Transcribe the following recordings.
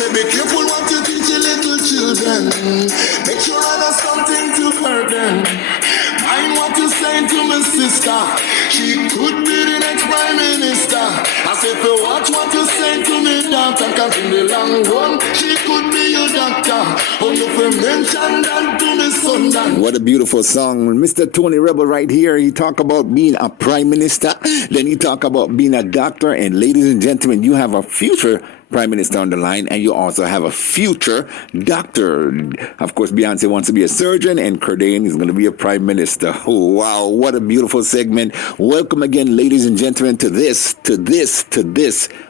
say be careful what you teach your little children. Make sure I know something to hurt them. Mind what you saying to my sister. She could be the next prime minister. I say for watch what you saying to me daughter, cause in the long run she could be your doctor. Oh, you for mention that to me son. What a beautiful song. Mr. Tony Rebel right here. He talk about being a prime minister. Then he talk about being a doctor. And ladies and gentlemen, you have a future prime minister on the line, and you also have a future doctor. Of course, Beyonce wants to be a surgeon, and Kurdane is going to be a prime minister. Oh, wow, what a beautiful segment. Welcome again, ladies and gentlemen, to this,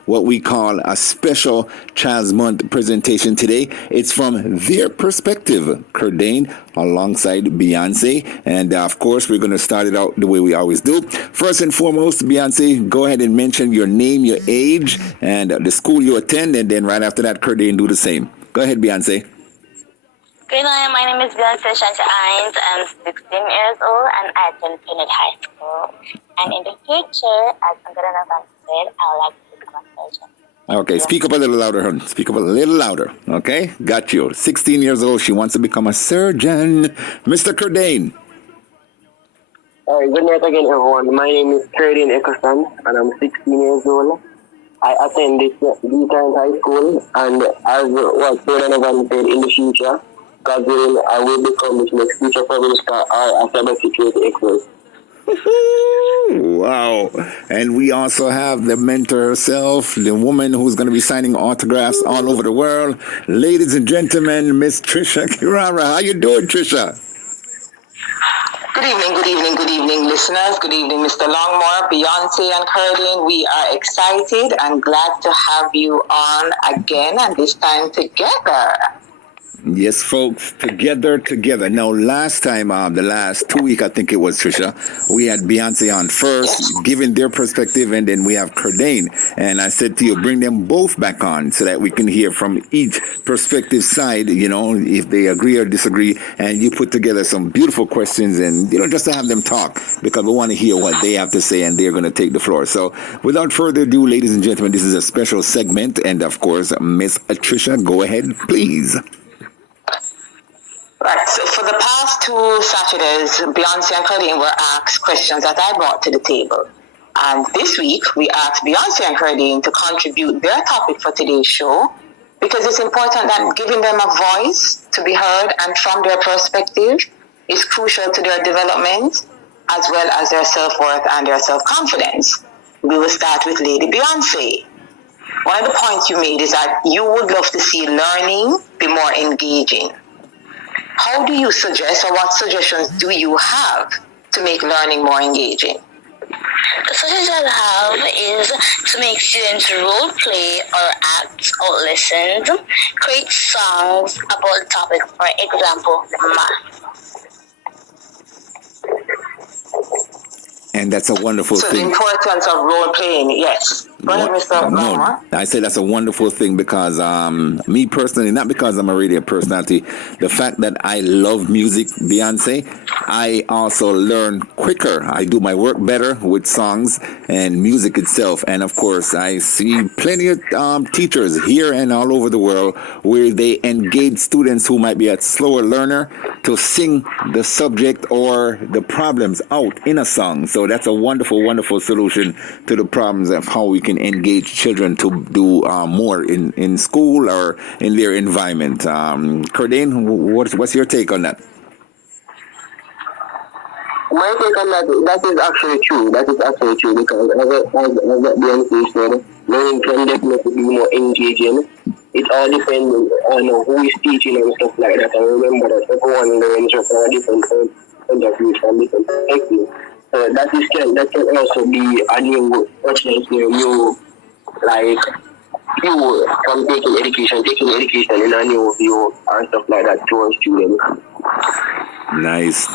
what we call a special Child's Month presentation today. It's from their perspective, Kurdane alongside Beyonce. And of course, we're going to start it out the way we always do. First and foremost, Beyonce, go ahead and mention your name, your age, and the school you attend. And then right after that, Kurdane, do the same. Go ahead, Beyonce. Good morning, my name is Beyonce Ines. I'm 16 years old and I attend Kennedy High School. And in the future, as Donovan said, I would like to become a surgeon. Okay, speak up a little louder, hon. Speak up a little louder. Okay, got you. 16 years old, she wants to become a surgeon. Mr. Kurdane. All right, good night again, everyone. My name is Kurdane and I'm 16 years old. I attend this Beyoncé High School, and as what Donovan said, in the future, God willing, I will become this next future prime minister or a cybersecurity expert. Wow. And we also have the mentor herself, the woman who's going to be signing autographs all over the world. Ladies and gentlemen, Miss Trisha Kirara. How you doing, Trisha? Good evening, listeners. Good evening, Mr. Longmore, Beyonce and Kurdane. We are excited and glad to have you on again, and this time together. Yes, folks, together. Now, last time, the last 2 weeks, I think it was, Trisha, we had Beyonce on first, giving their perspective, and then we have Kurdane. And I said to you, bring them both back on so that we can hear from each perspective side, you know, if they agree or disagree, and you put together some beautiful questions and, you know, just to have them talk, because we want to hear what they have to say, and they're going to take the floor. So, without further ado, ladies and gentlemen, this is a special segment, and of course, Miss Trisha, go ahead, please. Right, so for the past 2 Saturdays, Beyonce and Kurdane were asked questions that I brought to the table. And this week, we asked Beyonce and Kurdane to contribute their topic for today's show, because it's important that giving them a voice to be heard and from their perspective is crucial to their development, as well as their self-worth and their self-confidence. We will start with Lady Beyonce. One of the points you made is that you would love to see learning be more engaging. How do you suggest, or what suggestions do you have to make learning more engaging? The suggestion I have is to make students role play or act out lessons, create songs about the topic, for example, math. And that's a wonderful thing. So the importance of role playing, yes. Go ahead, Mr. No, I say that's a wonderful thing because me personally, not because I'm a radio personality, the fact that I love music, Beyonce, I also learn quicker. I do my work better with songs and music itself. And of course, I see plenty of teachers here and all over the world where they engage students who might be a slower learner to sing the subject or the problems out in a song. So that's a wonderful, wonderful solution to the problems of how we can engage children to do more in school or in their environment. Kurdane, what's your take on that? My take on that is actually true. That is actually true because as Beyonce said, learning can definitely be more engaging. It all depends on who is teaching and stuff like that. And remember that everyone learns from a different point of view, from different perspectives. So that can also be a new like view from taking education in a new view or stuff like that towards students. Nice.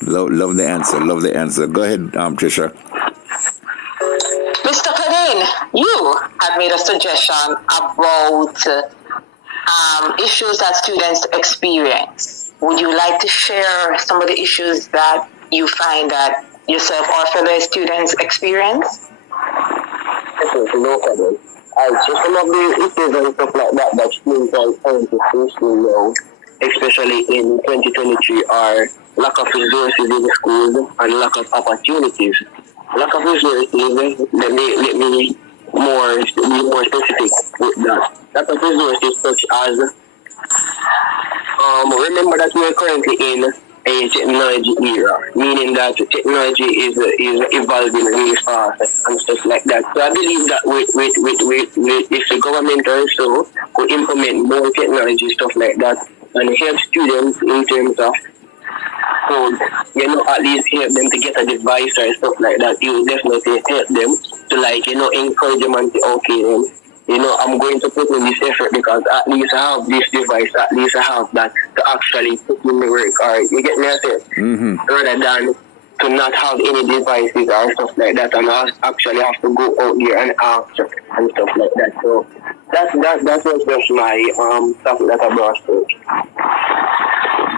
Love the answer. Go ahead, Trisha. Mr. Kurdane, you have made a suggestion about issues that students experience. Would you like to share some of the issues that you find that yourself or fellow students experience? Okay, no problem. So some of the issues and stuff like that that students are currently facing now, especially in 2023, are lack of resources in the schools and lack of opportunities. Lack of resources, let me be more specific with that. Lack of resources such as, remember that we are currently in a technology era, meaning that technology is evolving really fast and stuff like that. So I believe that with if the government also could implement more technology stuff like that and help students in terms of code, at least help them to get a device or stuff like that, it will definitely help them to encourage them and say, okay then, I'm going to put in this effort because at least I have this device, at least I have that to actually put in the work. Or you get me at it? Rather than to not have any devices or stuff like that and actually have to go out there and ask and stuff like that. So that was just my stuff that I brought to.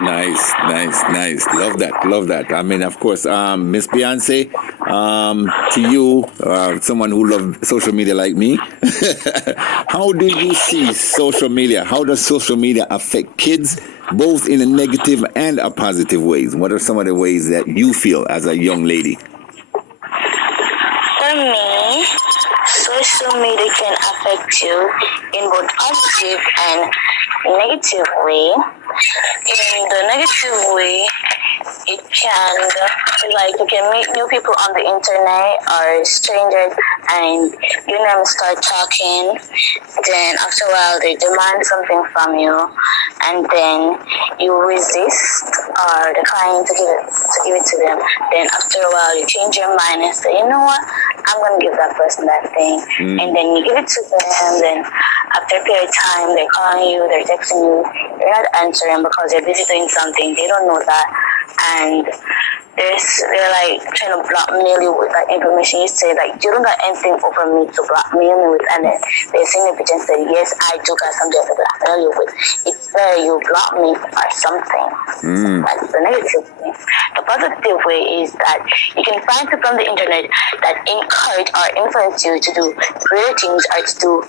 Nice. Love that. I mean, of course, Miss Beyonce, to you, someone who loves social media like me, how do you see social media? How does social media affect kids, both in a negative and a positive ways? What are some of the ways that you feel as a young lady? For me, social media can affect you in both positive and negative way. In the negative way, it can, you can meet new people on the internet or strangers and you and them start talking. Then after a while, they demand something from you and then you resist or decline to give it to them. Then after a while, you change your mind and say, you know what, I'm going to give that person that thing. And then you give it to them. Then after a period of time, they're calling you, they're texting you, you're not answering because they're busy doing something. They don't know that. And they're trying to blackmail you with that information. You say you don't got anything over me to blackmail me with, and then they send a picture and say, yes, I do got something to blackmail you with. It's there you block me or something. That's the negative thing. The positive way is that you can find people on the internet that encourage or influence you to do great things or to do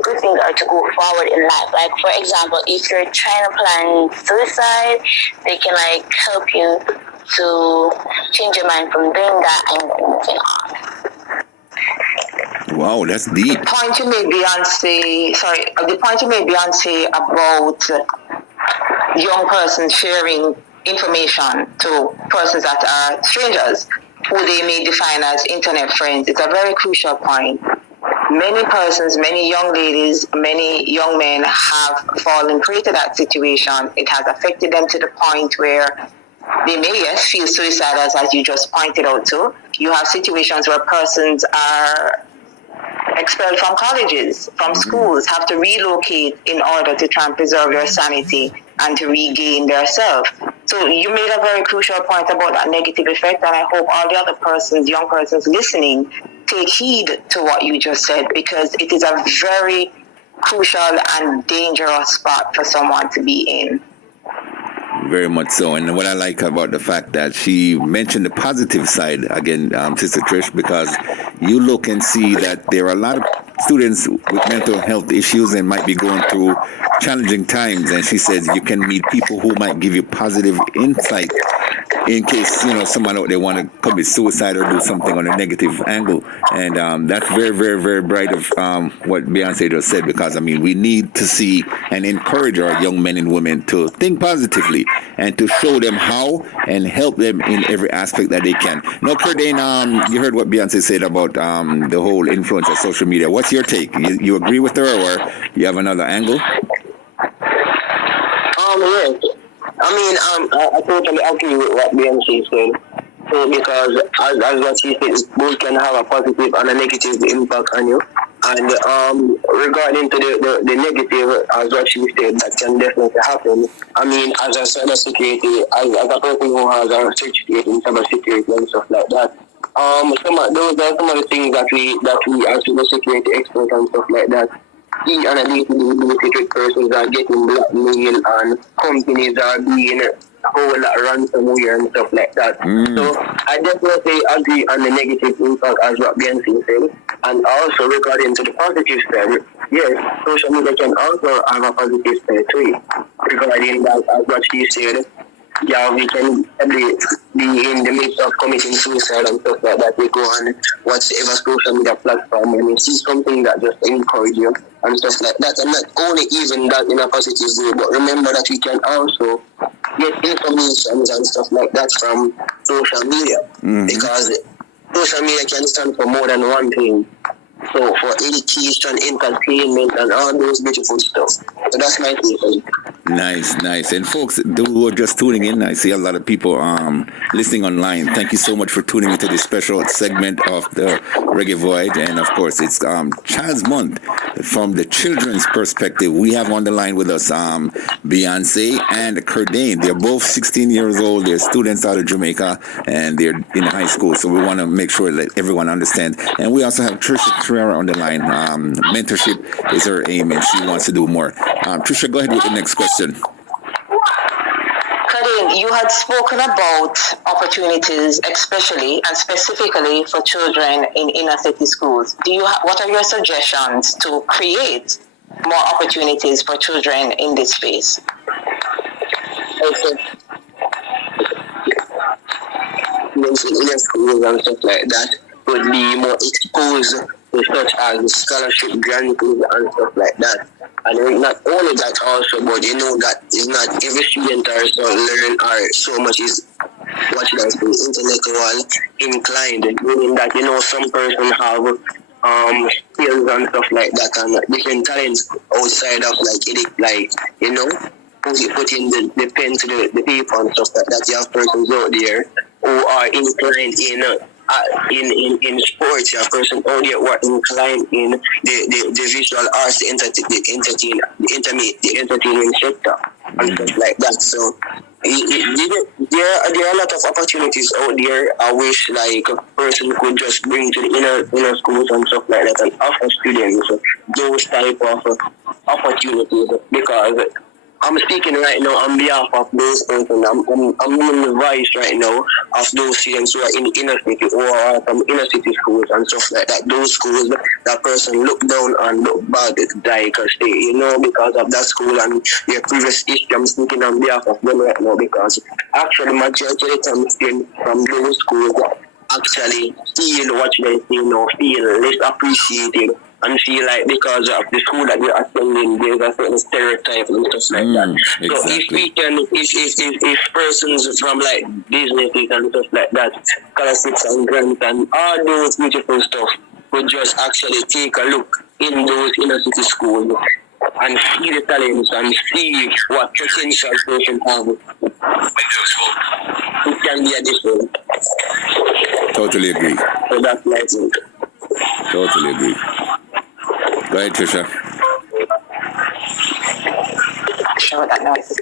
good things or to go forward in life. Like, for example, if you're trying to plan suicide, they can help you to change your mind from doing that and moving on. Wow, that's deep. The point you made, Beyonce, about young persons sharing information to persons that are strangers, who they may define as internet friends, it's a very crucial point. Many persons, many young ladies, many young men have fallen prey to that situation. It has affected them to the point where they may, feel suicidal, as you just pointed out too. You have situations where persons are expelled from colleges, from schools, have to relocate in order to try and preserve their sanity and to regain their self. So you made a very crucial point about that negative effect, and I hope all the other young persons listening, take heed to what you just said, because it is a very crucial and dangerous spot for someone to be in. Very much so. And what I like about the fact that she mentioned the positive side, again, Sister Trish, because you look and see that there are a lot of students with mental health issues and might be going through challenging times. And she says you can meet people who might give you positive insight in case, someone out there want to commit suicide or do something on a negative angle. And that's very, very, very bright of what Beyonce just said, because, we need to see and encourage our young men and women to think positively and to show them how and help them in every aspect that they can. Now, Kurdane, you heard what Beyonce said about the whole influence of social media. What's your take? You agree with her, or you have another angle? Yes. I totally agree with what Beyonce said. So because as what she said, both can have a positive and a negative impact on you. And regarding to the negative, as what she said, that can definitely happen. As a cybersecurity, as a person who has a certificate in cybersecurity and stuff like that, those are some of the things that we as cybersecurity experts and stuff like that see on a day-to-day basis with persons are getting blackmailed and companies are being whole lot ransomware and stuff like that. So I definitely agree on the negative impact as what Beyonce said. And also regarding to the positive side, yes, social media can also have a positive side to it. Regarding that, as what she said, yeah, we can be in the midst of committing suicide and stuff like that. We go on whatever social media platform and we see something that just encourages you and stuff like that. And not only even that in a positive way, but remember that we can also get information and stuff like that from social media. Because social media can stand for more than one thing. So for education, entertainment, and all those beautiful stuff. So that's my take on it. Nice. And folks who are just tuning in, I see a lot of people listening online. Thank you so much for tuning into this special segment of the Reggae Voyage. And of course, it's Child's Month. From the children's perspective, we have on the line with us Beyonce and Kurdane. They're both 16 years old. They're students out of Jamaica, and they're in high school. So we want to make sure that everyone understands. And we also have Trisha on the line. Mentorship is her aim, and she wants to do more. Trisha, go ahead with the next question. Kurdane, you had spoken about opportunities, especially and specifically for children in inner city schools. What are your suggestions to create more opportunities for children in this space? Also, inner schools and stuff like that would be more exposed to such as scholarship grants and stuff like that. And not only that also, but you know that is not every student or so learn or so much is what should I say, intellectual inclined, meaning that you know some person have skills and stuff like that and different talents outside of putting the pen to the paper and stuff like that. You have persons out there who are inclined in sports. You have persons out there who are inclined in the visual arts, the entertainment sector and stuff like that. So there are a lot of opportunities out there. I wish like a person could just bring to the inner schools and stuff like that and offer students those type of opportunities, because I'm speaking right now on behalf of those persons. I'm in the voice right now of those students who are in inner city or are from inner city schools and stuff like that. Those schools that person look down and look bad like stay, because of that school and their previous history. I'm speaking on behalf of them right now, because actually majority of the time students from those schools actually feel what they feel less appreciated and feel like because of the school that you're attending, there's a certain stereotype and stuff like that. Exactly. So if we can, if persons from like businesses and stuff like that, scholarships and grants and all those beautiful stuff, would just actually take a look in those inner city schools and see the talents and see what potential person have, it can be a difference. Totally agree. So that's my thing. Totally agree. Go ahead, Trisha. Sure, that noise.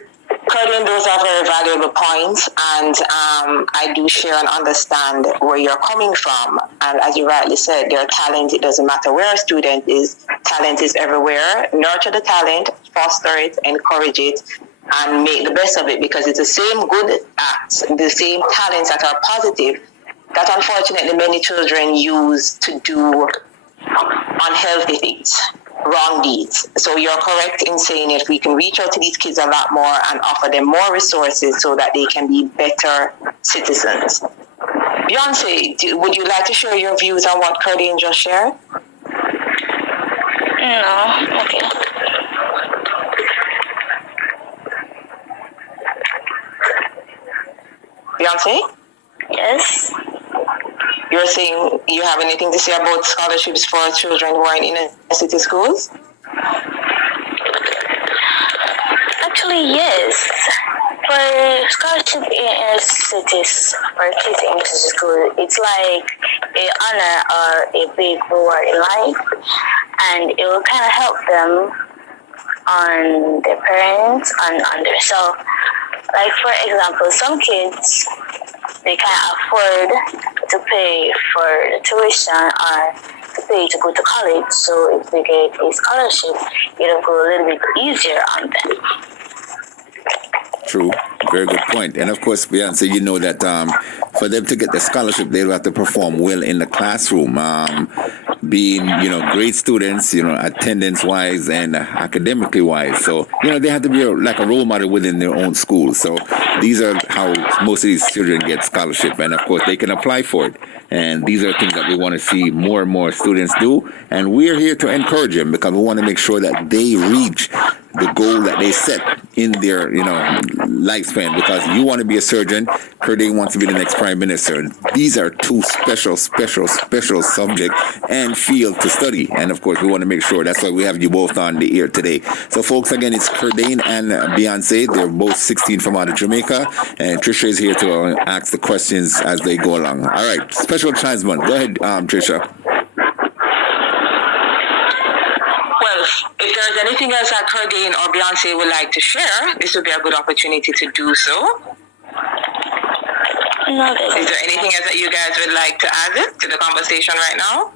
Kurdane, those are very valuable points, and I do share and understand where you're coming from. And as you rightly said, their talent, it doesn't matter where a student is, talent is everywhere. Nurture the talent, foster it, encourage it, and make the best of it, because it's the same good acts, the same talents that are positive that unfortunately many children use to do unhealthy things, wrong deeds. So you're correct in saying if we can reach out to these kids a lot more and offer them more resources so that they can be better citizens. Beyonce, would you like to share your views on what Kurdane just shared? No, okay. Beyonce? Yes. You're saying you have anything to say about scholarships for children who are in inner city schools? Actually, yes. For scholarship in inner cities for kids in inner city school, it's like an honor or a big reward in life, and it will kind of help them on their parents and on themselves. Like for example, some kids, they can't afford to pay for the tuition or to pay to go to college. So if they get a scholarship, it'll go a little bit easier on them. True. Very good point. And of course, Beyonce, you know that for them to get the scholarship, they'll have to perform well in the classroom, being, great students, attendance-wise and academically wise. So, they have to be like a role model within their own school. So these are how most of these children get scholarship. And of course, they can apply for it. And these are things that we want to see more and more students do. And we're here to encourage them because we want to make sure that they reach the goal that they set in their, lifespan. Because you want to be a surgeon, Kurdane wants to be the next prime minister. These are two special subject and field to study. And of course, we want to make sure that's why we have you both on the air today. So, folks, again, it's Kurdane and Beyonce. They're both 16 from out of Jamaica, and Trisha is here to ask the questions as they go along. All right, special transman. Go ahead, Trisha. If there's anything else that Kurdane or Beyonce would like to share, this would be a good opportunity to do so. No, is there anything else that you guys would like to add to the conversation right now?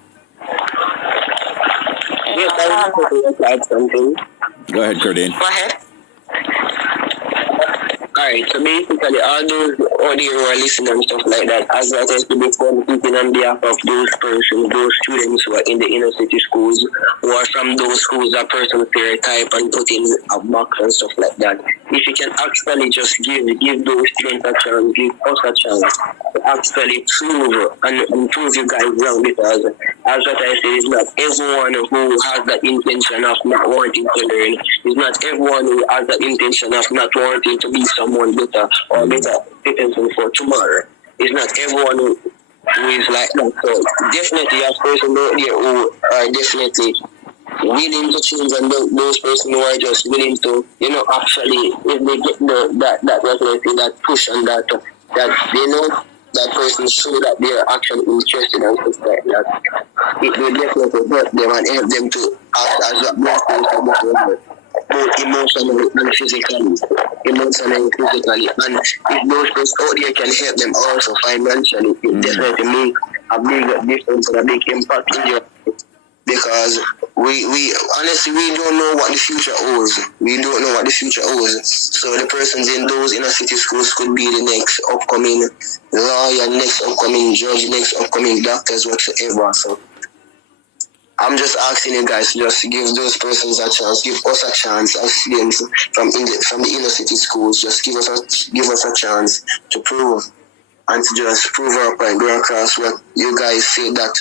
Yes, I want to add something. Go ahead, Kurdane. Go ahead. Alright, so basically all those audio who are listening and stuff like that, as I said before, speaking on behalf of those persons, those students who are in the inner city schools, who are from those schools that person stereotype and put in a box and stuff like that. If you can actually just give those students a chance, give us a chance to actually prove and prove you guys wrong, because as what I said, it's not everyone who has the intention of not wanting to learn. It's not everyone who has the intention of not wanting to be someone better or better citizen for tomorrow. It's not everyone who is like that. So definitely as persons out there who are definitely willing to change, and those persons who are just willing to, actually, if they get that push and that they know that person show that they are actually interested and stuff like that, it will definitely help them and help them to act as a black person, both emotionally and physically. And if those persons out there can help them also financially, it definitely make a big difference and a big impact in your life. Because we honestly, we don't know what the future holds. We don't know what the future holds. So the persons in those inner city schools could be the next upcoming lawyer, next upcoming judge, next upcoming doctors, whatsoever. So I'm just asking you guys to just give those persons a chance, give us a chance as students from the inner city schools. Just give us a chance to prove and to just prove our point, go across what you guys say that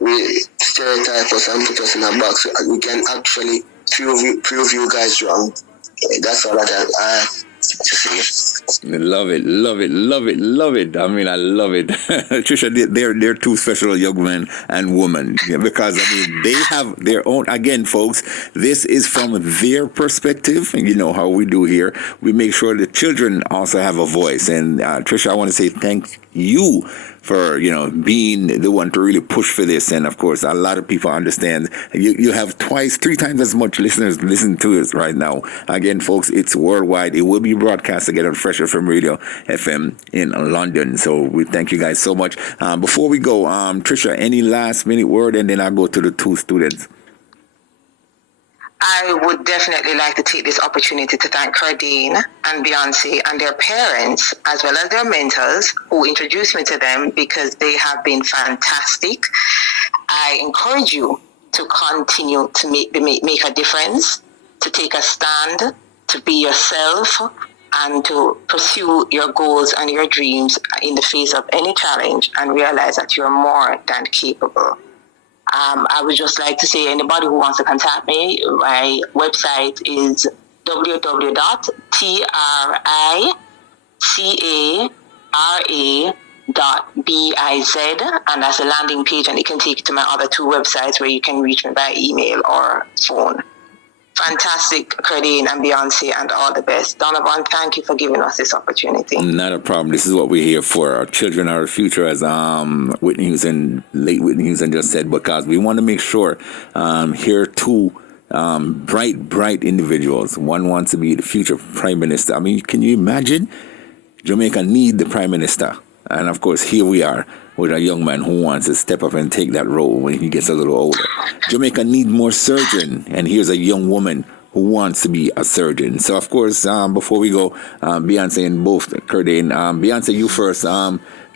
we stereotype us and put us in a box. We can actually prove you guys wrong. That's all that I have to say. Love it. I mean, I love it. Trisha, they're two special young men and women, because they have their own. Again, folks, this is from their perspective, and you know how we do here. We make sure the children also have a voice. And Trisha, I want to say thank you for being the one to really push for this. And of course, a lot of people understand. You have 3 times as much listeners listen to it right now. Again, folks, it's worldwide. It will be broadcast again on Fresh FM Radio FM in London. So we thank you guys so much. Before we go, Trisha, any last minute word, and then I'll go to the 2 students. I would definitely like to take this opportunity to thank Kurdane and Beyonce and their parents, as well as their mentors, who introduced me to them, because they have been fantastic. I encourage you to continue to make a difference, to take a stand, to be yourself, and to pursue your goals and your dreams in the face of any challenge, and realize that you're more than capable. I would just like to say, anybody who wants to contact me, my website is www.tricara.biz, and that's a landing page, and it can take you to my other 2 websites where you can reach me by email or phone. Fantastic, Kurdane and Beyonce, and all the best. Donovan, thank you for giving us this opportunity. Not a problem. This is what we're here for. Our children are our future, as late Whitney Houston just said, because we want to make sure here 2 bright individuals. One wants to be the future prime minister. I mean, can you imagine? Jamaica need the prime minister. And of course, here we are with a young man who wants to step up and take that role when he gets a little older. Jamaica need more surgeon, and here's a young woman who wants to be a surgeon. So, of course, before we go, Beyonce and both Kurdane, Beyonce, you first.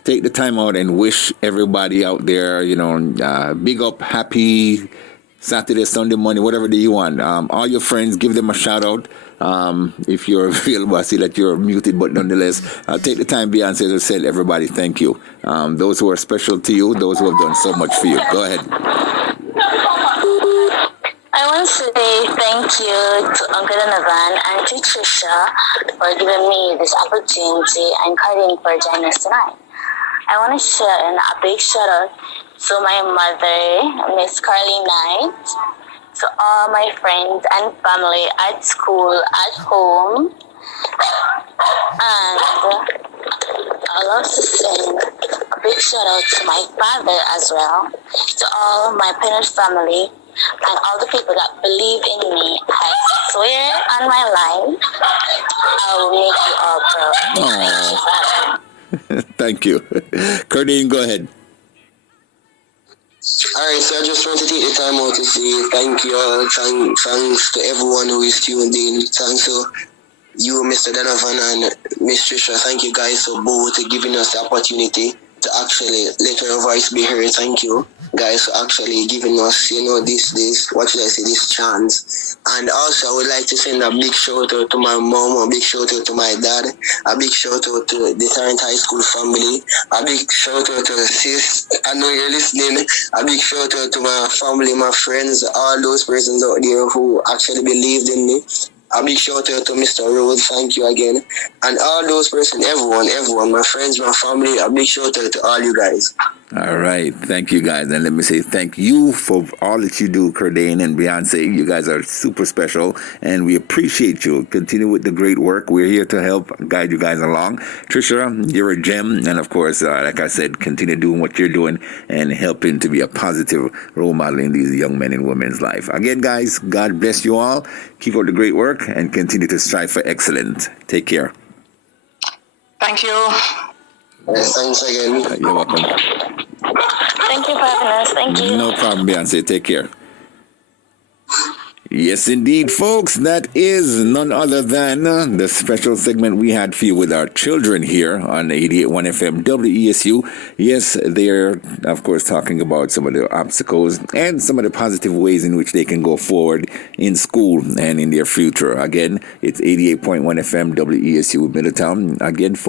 Take the time out and wish everybody out there, big up, happy Saturday, Sunday, Monday, whatever day you want. All your friends, give them a shout out. If you're available, I see that you're muted, but nonetheless, take the time, Beyonce, to tell everybody thank you. Those who are special to you, those who have done so much for you. Go ahead. I want to say thank you to Uncle Donovan and to Trisha for giving me this opportunity and Kurdane for joining us tonight. I want to share a big shout out to my mother, Miss Carly Knight, to all my friends and family at school, at home, and I love to send a big shout out to my father as well, to all my parents' family, and all the people that believe in me. I swear on my life, I will make you all proud. Thank you. Kurdane, go ahead. Alright, so I just want to take the time out to say thank you all. Thanks to everyone who is tuned in. Thanks to you, Mr. Donovan and Miss Trisha. Thank you guys for both giving us the opportunity to actually let our voice be heard. Thank you guys for actually giving us, this chance. And also, I would like to send a big shout out to my mom, a big shout out to my dad, a big shout out to the Tarrant High School family, a big shout out to sis. I know you're listening. A big shout out to my family, my friends, all those persons out there who actually believed in me. A big shout out to Mr. Rhodes, thank you again. And all those persons, everyone, my friends, my family, a big shout out to all you guys. All right. Thank you, guys. And let me say thank you for all that you do, Kurdane and Beyonce. You guys are super special, and we appreciate you. Continue with the great work. We're here to help guide you guys along. Trisha, you're a gem. And, of course, like I said, continue doing what you're doing and helping to be a positive role model in these young men and women's life. Again, guys, God bless you all. Keep up the great work and continue to strive for excellence. Take care. Thank you. Yes, thanks again. You're welcome. Thank you for having us. Thank you. No problem, Beyonce. Take care. Yes, indeed, folks. That is none other than the special segment we had for you with our children here on 88.1 FM WESU. Yes, they're, of course, talking about some of the obstacles and some of the positive ways in which they can go forward in school and in their future. Again, it's 88.1 FM WESU Middletown. Again, folks.